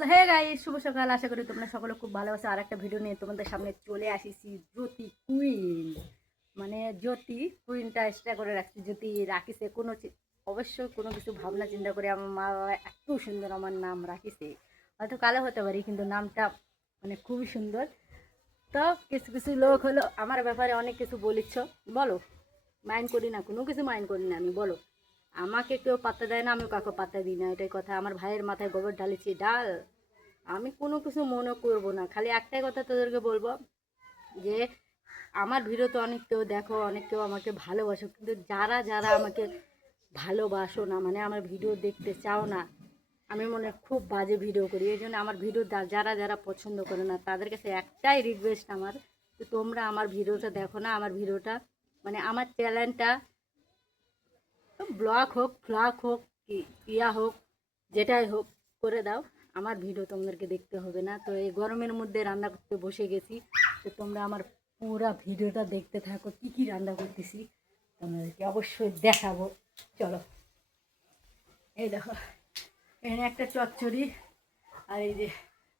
তো hey guys, শুভ সকাল। আশা করি তোমরা সকলে খুব ভালো আছো। আর একটা ভিডিও নিয়ে তোমাদের সামনে চলে আসিছি। জ্যোতি কুইন, মানে জ্যোতি কুইনটা এক্সট্রা করে রাখছি। জ্যোতি রাখিছে কোনো অবশ্যই কোনো কিছু ভাবনা চিন্তা করে আমার মা বাবা এত সুন্দর আমার নাম রাখিছে। হয়তো কালো হতে পারি, কিন্তু নামটা মানে খুবই সুন্দর। তো কিছু কিছু লোক হলো আমার ব্যাপারে অনেক কিছু বলিচ্ছ, বলো। মাইন্ড করি না, কোনো কিছু মাইন্ড করি না আমি, বলো। আমাকে কেউ পাত্তা দেয় না, আমি কাউকে পাত্তা দিই না, এটাই কথা। আমার ভাইয়ের মাথায় গোবর ঢালিছি, ডাল। আমি কোনো কিছু মনে করবো না, খালি একটাই কথা তোদেরকে বলবো যে আমার ভিডিও তো অনেক কেউ দেখো, অনেক কেউ আমাকে ভালোবাসো, কিন্তু যারা যারা আমাকে ভালোবাসো না, মানে আমার ভিডিও দেখতে চাও না, আমি মনে হয় খুব বাজে ভিডিও করি। এই জন্য আমার ভিডিও যারা যারা পছন্দ করে না তাদের কাছে একটাই রিকোয়েস্ট আমার, যে তোমরা আমার ভিডিওটা দেখো না। আমার ভিডিওটা মানে আমার চ্যানেলটা ব্লগ হোক, ফ্লগ হোক, ইয়া হোক, যেটাই হোক করে দাও। আমার ভিডিও তোমাদেরকে দেখতে হবে না। তো এই গরমের মধ্যে রান্না করতে বসে গেছি, তো তোমরা আমার পুরো ভিডিওটা দেখতে থাকো, কি কি রান্না করতেছি তোমাদেরকে অবশ্যই দেখাবো। চলো, এই দেখো, এখানে একটা চচ্চড়ি, আর এই যে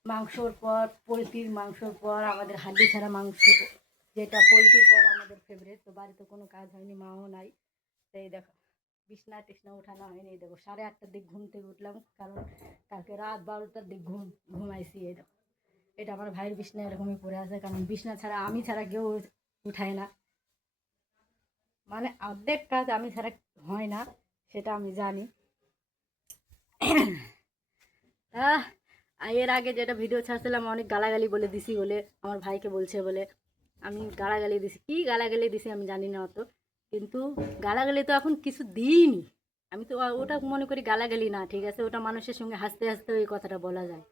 মাংসর পর, পোলট্রির মাংসর পর আমাদের হাড্ডি ছাড়া মাংস, যেটা পোলট্রির পর আমাদের ফেভারিট। তো বাড়িতে কোনো কাজ হয়নি, মাও নাই। তো এই দেখো, বিছনা টিছনা উঠানো হয়নি। এই দেখো 8:30টার দিক ঘুম থেকে উঠলাম, কারণ কালকে রাত 12টার দিক ঘুমাইছি। এই দেখো, এটা আমার ভাইয়ের বিছনা এরকমই পড়ে আছে, কারণ বিছনা ছাড়া, আমি ছাড়া কেউ উঠায় না। মানে অর্ধেক কাজ আমি ছাড়া হয় না, সেটা আমি জানি। এর আগে যেটা ভিডিও ছাড়ছিলাম অনেক গালাগালি বলে দিছি বলে, আমার ভাইকে বলছে বলে আমি গালাগালি দিছি। কি গালাগালি দিছি আমি জানি না অত, কিন্তু গালাগালি তো এখন কিছু দিইনি। আমি তো ওটা মনে করি গালাগালি না, ঠিক আছে, ওটা মানুষের সঙ্গে হাসতে হাসতে ওই কথাটা বলা যায়।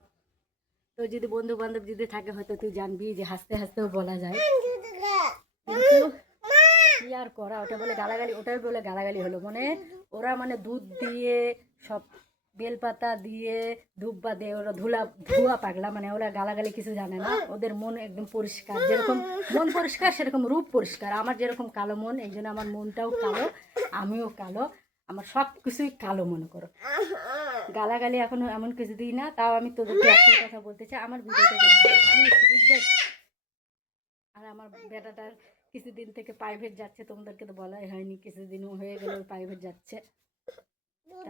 তো যদি বন্ধু বান্ধব যদি থাকে, হয়তো তুই জানবি যে হাসতে হাসতেও বলা যায়। কিন্তু কি আর করা, ওটা বলে গালাগালি, ওটাই বলে গালাগালি হলো। মানে ওরা মানে দুধ দিয়ে সব, বেলপাতা দিয়ে, ধূপবা দিয়ে, ওরা ধুয়া পাগলা, মানে ওরা গালাগালি কিছু জানে না। ওদের মন একদম পরিষ্কার, যেরকম মন পরিষ্কার সেরকম রূপ পরিষ্কার। আমার যেরকম কালো মন, এই জন্য আমার মনটাও কালো, আমিও কালো, আমার সব কিছুই কালো মনে করো। গালাগালি এখনো এমন কিছু দিই না। তাও আমি তোদেরকে একটা কথা বলতে চাই, আমার ভিডিওটা দেখবি। আর আমার বেটাটার কিছুদিন থেকে প্রাইভেট যাচ্ছে, তোমাদেরকে তো বলাই হয়নি, কিছুদিন হয়ে গেল প্রাইভেট যাচ্ছে।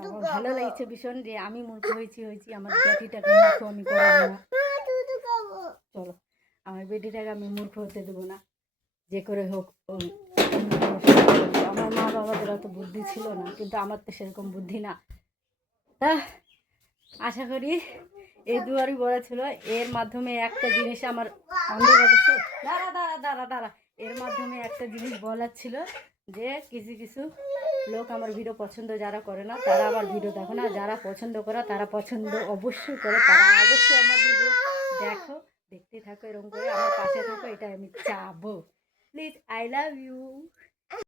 আমার ভালো লাগছে ভীষণ যে আমি মূর্খ হয়েছি, আমার বেটিটাকে মূর্খ আমি করাবো না। চলো, আমার বেটিটাকে আমি মূর্খ হতে দেবো না, যে করে হোক। আমার মা বাবাদের অত বুদ্ধি ছিল না, কিন্তু আমার তো সেরকম বুদ্ধি না। তা আশা করি এই দুয়ারই বলা ছিল, এর মাধ্যমে একটা জিনিস আমার দাঁড়া দাঁড়া দাঁড়া দাঁড়া, এর মাধ্যমে একটা জিনিস বলার ছিল, যে কিছু কিছু লোক আমার ভিডিও পছন্দ যারা করে না, তারা আমার ভিডিও দেখো না। যারা পছন্দ করে তারা পছন্দ অবশ্যই করে, তারা অবশ্যই আমার ভিডিও দেখো, দেখতে থাকো, এরকম করে আমার পাশে থাকো, এটা আমি চাবো। Please, I love you.